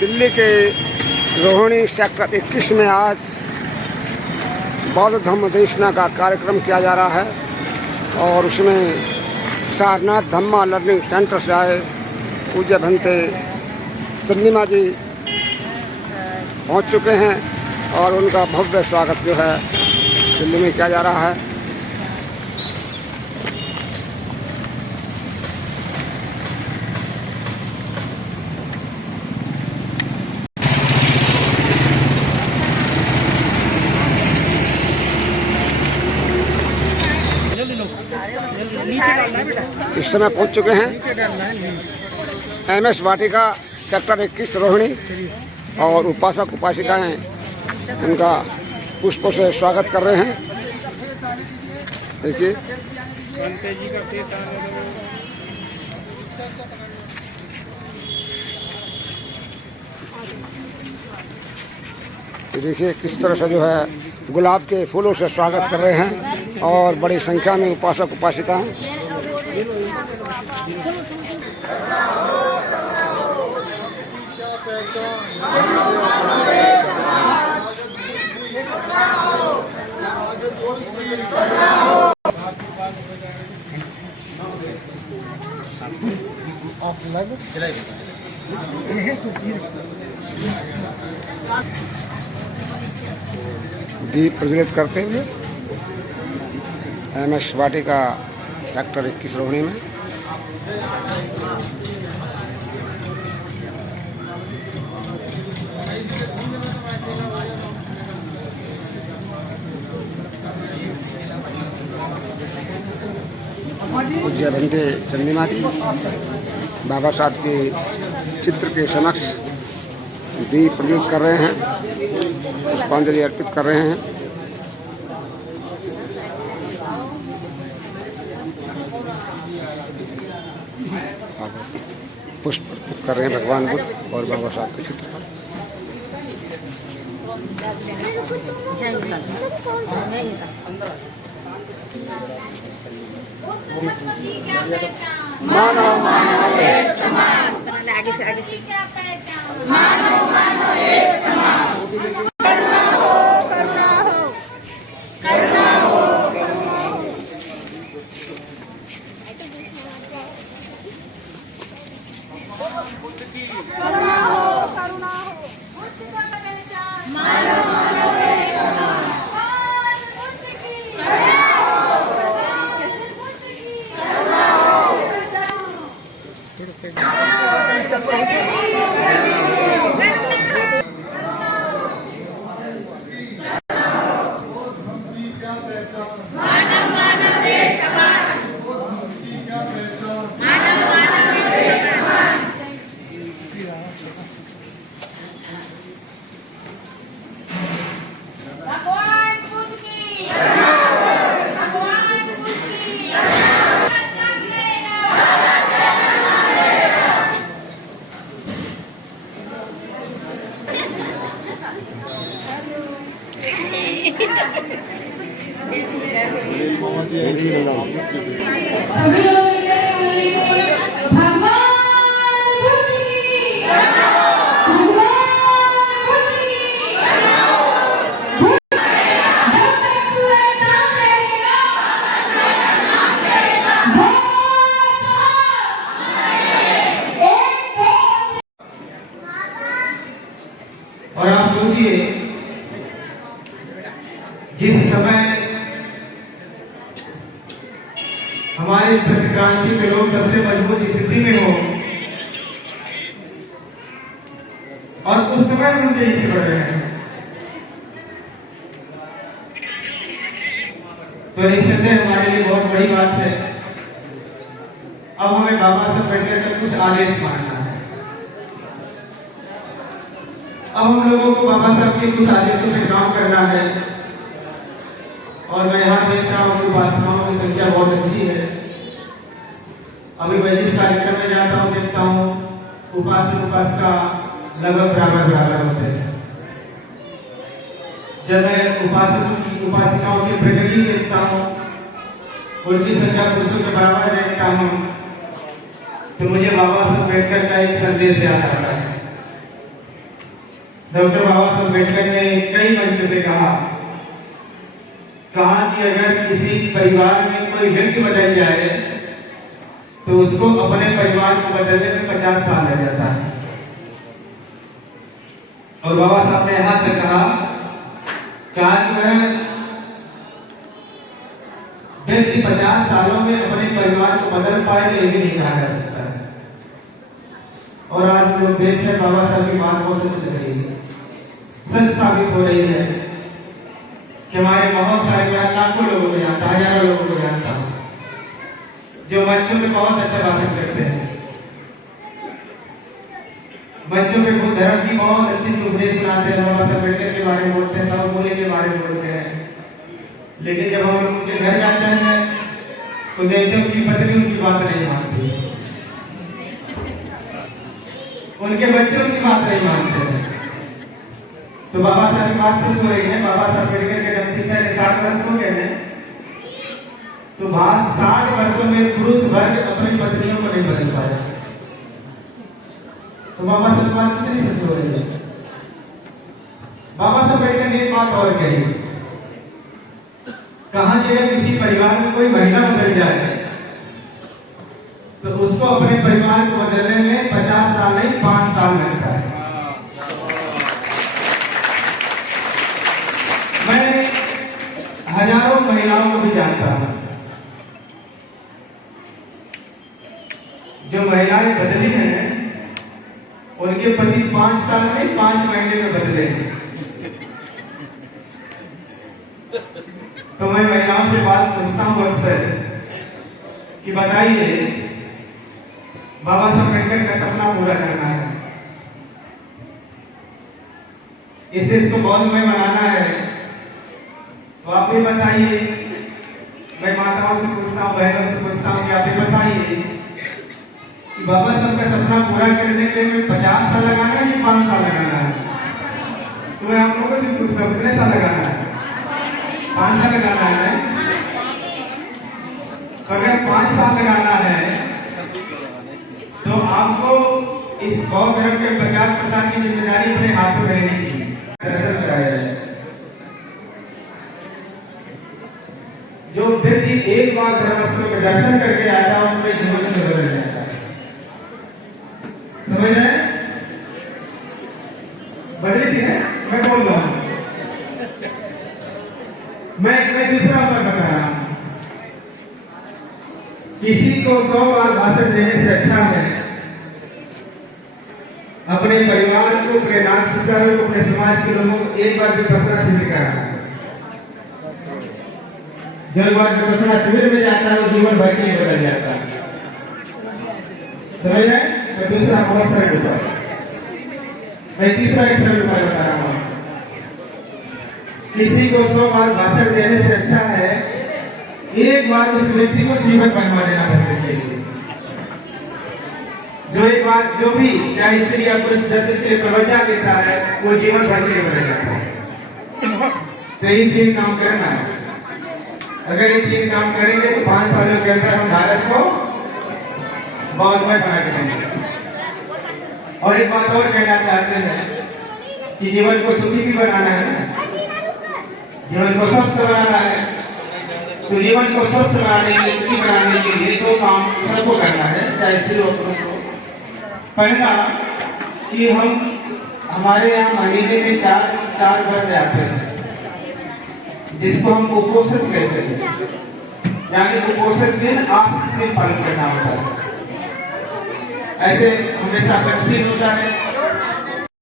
दिल्ली के रोहिणी सेक्टर 21 में आज बौद्ध धम्म देशना का कार्यक्रम किया जा रहा है और उसमें सारनाथ धम्मा लर्निंग सेंटर से आए पूज्य भंते चंद्रिमा जी पहुंच चुके हैं और उनका भव्य स्वागत जो है दिल्ली में किया जा रहा है। इस समय पहुंच चुके हैं MS वाटिका सेक्टर 21 रोहिणी और उपासक उपासिकाएं उनका पुष्पों से स्वागत कर रहे हैं। देखिए देखिए किस तरह से जो है गुलाब के फूलों से स्वागत कर रहे हैं और बड़ी संख्या में उपासक उपासिकाएं दीप प्रज्वलित करते हुए MS वाटिका सेक्टर 21 रोहिणी में पूज्य भंते चंद्रिमा जी बाबा साहब के चित्र के समक्ष दीप प्रज्वलित कर रहे हैं, पुष्पांजलि अर्पित कर रहे हैं। पुष्प कर रहे हैं भगवान बुद्ध और बाबा साहब के चित्र पर। मानो मानो एक समान, आगे से मानो मानो एक समान, करुणा हो करुणा हो करुणा हो करुणा हो करुणा हो मानो मानो एक समान, सभी लोग भगवान और आप सोचिए जिस समय हमारे प्रतिक्रांति के लोग सबसे मजबूत स्थिति में हो और उस समय हम तेजी से बढ़ रहे हैं, तो निस्संदेह हमारे लिए बहुत बड़ी बात है। अब हमें बाबा से बैठकर कुछ आदेश मानना है। अब हम लोगों को बाबा साहब के कुछ आदेशों पे काम करना है और मैं यहाँ देखता हूँ कि उपासनाओं की संख्या बहुत अच्छी है। अभी मैं जिस कार्यक्रम में जाता हूँ देखता हूँ उपासक उपासिका लगभग बराबर होते हैं। जब मैं उपासिकाओं की प्रगति देखता हूँ, उनकी संख्या पुरुषों के बराबर देखता हूँ, तो मुझे बाबा साहब अम्बेडकर का एक संदेश याद आता है। डॉक्टर बाबा साहब अम्बेडकर ने कई मंचों पे कहा कि अगर किसी परिवार में कोई व्यक्ति बदल जाए तो उसको अपने परिवार को बदलने में 50 साल लग जाता है। और बाबा साहब ने यहाँ तक कहा कि वह व्यक्ति 50 सालों में अपने परिवार को बदल पाए तो ये भी नहीं कहा जा सकता है। और आज लोग देख रहे बाबा साहब की बात बहुत सच लग रही है, सच साबित हो रही है कि हमारे बहुत सारे लाखों लोगों को जानता, हजारों लोगों को जानता हूँ जो मंचों में बहुत अच्छा भाषण करते हैं, बच्चों पे वो धर्म की बहुत अच्छी उपदेश सुनाते हैं, बाबा साहब अम्बेडकर के बारे में बोलते हैं, सर्वमूल्य के बारे में बोलते हैं। लेकिन जब हम उनके घर जाते हैं तो देखते हैं उनकी पत्नी उनकी बात नहीं मानती, उनके बच्चे उनकी बात नहीं मानते हैं। तो बाबा साहब की बात सच हो रही है। बाबा साहब अम्बेडकर के जब 60 वर्ष हो गए हैं तो 60 वर्षों में पुरुष वर्ग अपनी पत्नियों को नहीं बदल पाया। तो बाबा साहब बात कितनी सच हो रही है। बाबा साहब अम्बेडकर ने एक बात और कही, कहा कि अगर किसी परिवार में कोई महिला बदल जाए तो उसको अपने परिवार को बदलने में 50 साल नहीं 5 साल लगता है। मैं हजारों महिलाओं को भी जानता हूं जो महिलाएं बदली हैं उनके पति 5 साल में 5 महीने में बदले हैं। तो मैं महिलाओं से बात पूछता हूं अक्सर कि बताइए बाबा साहब अम्बेडकर का सपना पूरा करना है, इस देश को बौद्धमय बनाना है, तो आप भी बताइए। मैं माताओं से पूछता हूँ, बहनों से पूछता हूँ कि आप भी बताइए कि बाबा साहब का सपना पूरा करने के लिए 50 साल लगाना है कि 5 साल लगाना है। तो मैं आप लोगों से पूछता हूँ कितने साल लगाना है? 5 साल लगाना है। अगर 5 साल लगाना है तो आपको इस बौद्ध धर्म के प्रचार प्रसार की जिम्मेदारी अपने हाथों में रहनी चाहिए। दर्शन कराया जाए। जो व्यक्ति एक बार धर्मस्थलों के दर्शन करके आता है उनके जीवन में बदल जाता है। समझ रहे हैं? बदली थी ना, मैं बोल रहा हूं। मैं दूसरा बात बता रहा हूं, किसी को 100 बार भाषण देने से अच्छा है अपने परिवार को, अपने नातेदारों को, अपने समाज के लोगों को एक बार विपश्यना शिविर कराना। जो बार विपश्यना शिविर में जाता है वो जीवन भर के लिए बदल जाता है। समझ रहे? मैं दूसरा बहुत सरल उपाय, मैं तीसरा एक सरल उपाय बता रहा हूं। किसी को 100 बार भाषण देने से अच्छा है एक बार उस व्यक्ति को जीवन बनवा देना भाषण के लिए। जो एक बार जो भी चाहे स्त्री या पुरुष 10 मिनट के लिए प्रवचन देता है वो जीवन भर के लिए बदल जाता है। तो ये 3 काम करना है। अगर ये 3 काम करेंगे तो 5 सालों के अंदर हम भारत को बौद्धमय बना के देंगे। और एक बात और कहना चाहते हैं कि जीवन को सुखी भी बनाना है ना, जीवन को स्वस्थ बनाना है। तो जीवन को स्वस्थ बनाने के लिए, सुखी बनाने के लिए 2 काम सबको करना है, चाहे स्त्री और पुरुष हो। पहला कि हम हमारे यहाँ महीने में 4 व्रत आते हैं जिसको हम उपोषित कहते हैं, यानी उपोषित दिन आस्तिक से पालन करना होता है। ऐसे हमेशा वैक्सीन होता है